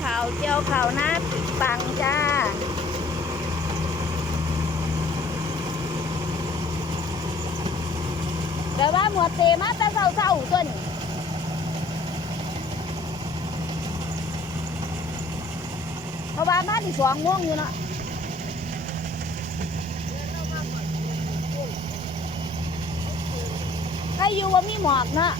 เขาเกี่ยวเขาหน้าปิดปังจ้าแต่ว่าหมวดเตมาแต่เศร้าๆส่วนเพราะว่ามาที่สองโมงอยู่เนาะใครอยู่ว่ามีหมอกเนาะ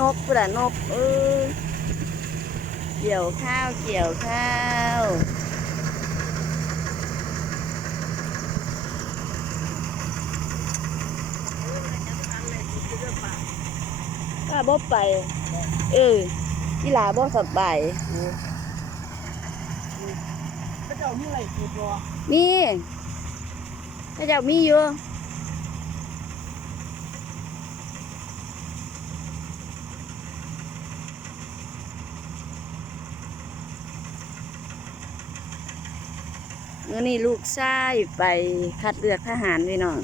นกปะนกเออเกี่ยวข้าวเกี่ยวข้าวป้าบ่ไป เออที่ลาบ่สบายพระเจ้ามีอะไรสูตรบ่มีถ้าเจ้ามีอยู่ มื่อนี้ลูกชายไปคัดเลือกทหารพี่น้อง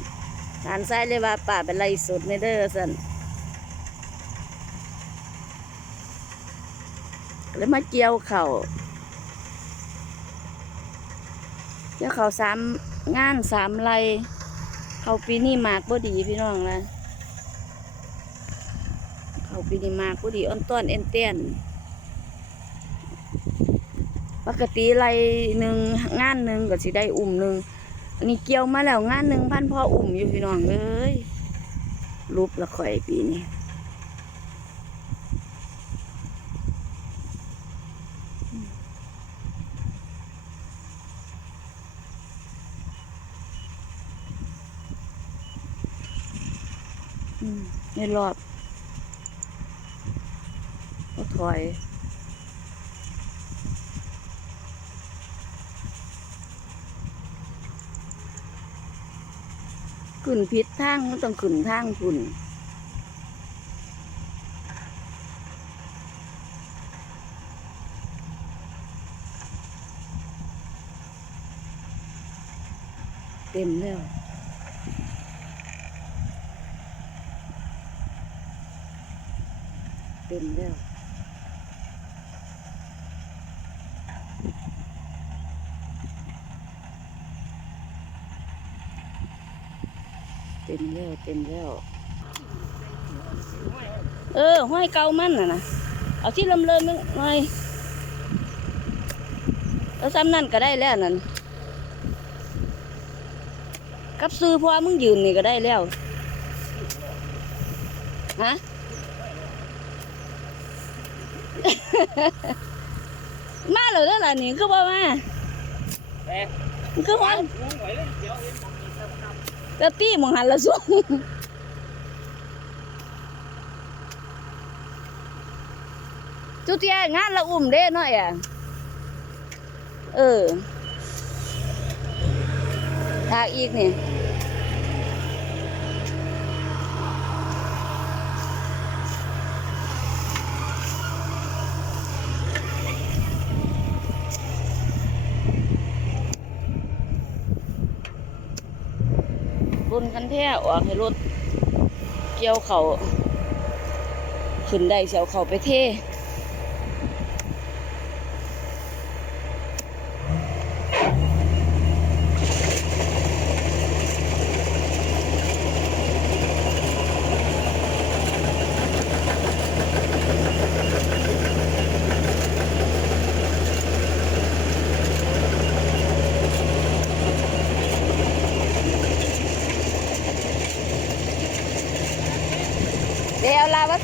ทหานชายเลยว่าป่าเป็นไรสุดในเด้อสันเลยมาเกี่ยวเข่าเกี่ยวเข่าสามงานสามไรเขาปีนี้มากบ่ดีพี่น้องนะเขาปีนี้มากบ่ดีอ่อนต้อนเอ็นเตียน ปกติไรหนึ่งงานหนึ่งก็สิได้อุ่มหนึ่งอันนี้เกี่ยวมาแล้วงานหนึ่งพันพ่ออุ่มอยู่พี่น้องเอ้ยรูปละข่อยปีนี้ในรอบก็ถอย ขึ้นพิษทางมันต้องขึ้นทางคุณเต็มแล้วเต็มแล้ว เต็มแล้วเต็มแล้ว เออห้อยเกามันน่ะนะเอาที่ลำเลินนึงหน่อยแล้วซ้ำนั่นก็ได้แล้วนั่นกับซื้อพอมึงยืนนี่ก็ได้แล้วฮะมาเลยเด้อล่ะนี่คือบ่มาแต่มันคือห้อย แล้วตีมองหันละสูงจุดเทียงานละอุ่มเด้หน่อยอะ เออทากอีกนี่ นคันแท้ออกให้รถเกี่ยวเขาขึ้นได้เสียวเขาไปเท่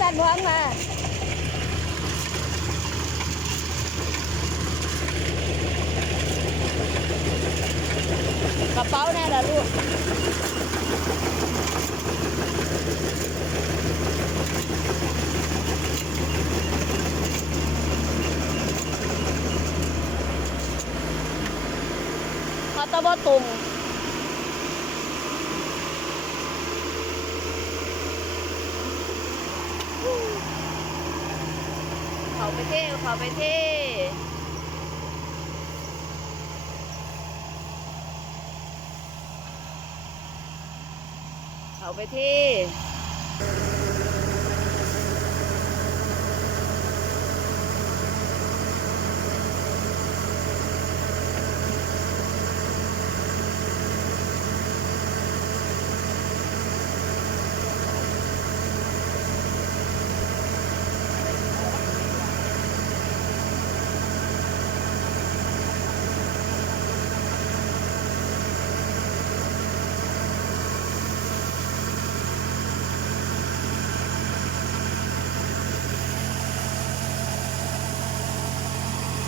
านพร้อมมาระเป๋าแน่ละลูกพอตะบตุงเขา ไปเท่ขอไปเท่เขาไปที่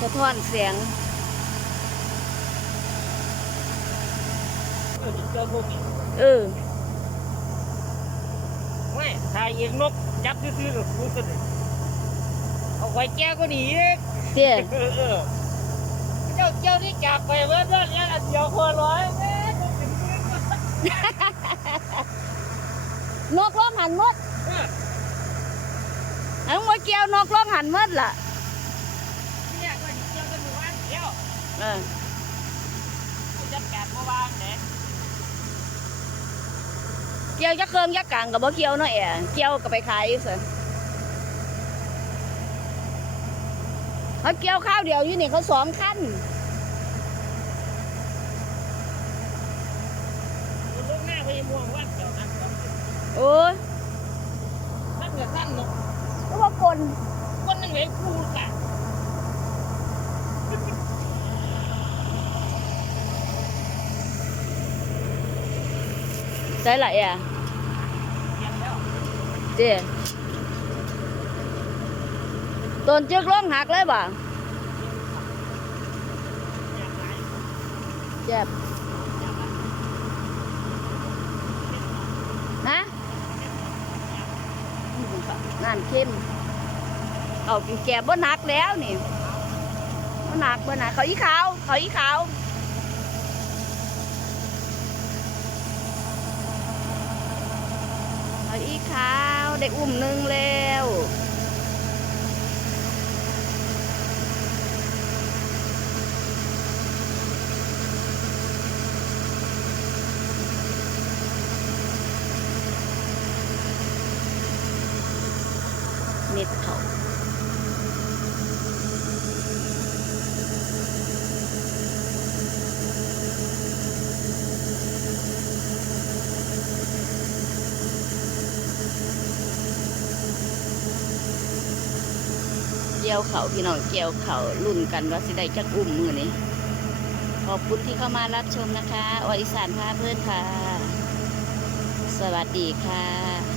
สะท้อนเสียงเออเจอนกอีกเออไม่ถ่ายเองนกจับซื่อๆกับกูสนิทเอาไว้แก้ก็หนีอีกเตี้ยเออเออเจ้าเจ้าที่จากไปเมื่อเดือนเลี้ยงอันเดียวคนร้อยแม่นกเป็นเพื่อนกันนกร้องหันหมดเอออันมาเกี่ยวนกร้องหันหมดล่ะ เนี่ยก็เจ้ากันหมู่บ้านเดียว เออกูจัดการเมื่อวานเนี่ยเกี่ยวจักเคิงจักกลางกับบ่เกี่ยวเนาะแอ่เกี่ยวก็ไปขายอยู่เสิเขาเกี่ยวข้าวเดียวอยู่นี่เขาสองคันกูลูกหน้าไปม่วงวันเดียวนะโอ้ยนั่นเหนือสั้นนกก็ว่ากลคนหนึ่งเลยกูกัน ใช่ละแอ่เตรียมแล้วเจ้ต้นจึกร้องหักเลยบ่าเจ็บนะนั่นเข้มเอาแกบบ่หนักแล้วนี่บ่หนักบ่หนักเขาอีขาวเขาอีขาว อีขาวได้อุ้มหนึ่งแล้วเน็ตเขา กี่ยวเขาพี่น้องเกี่ยวเขารุ่นกันว่าสิได้จักอุ้มมือนี้ ขอบคุณที่เข้ามารับชมนะคะอริสานพาเพื่อนค่ะ สวัสดีค่ะ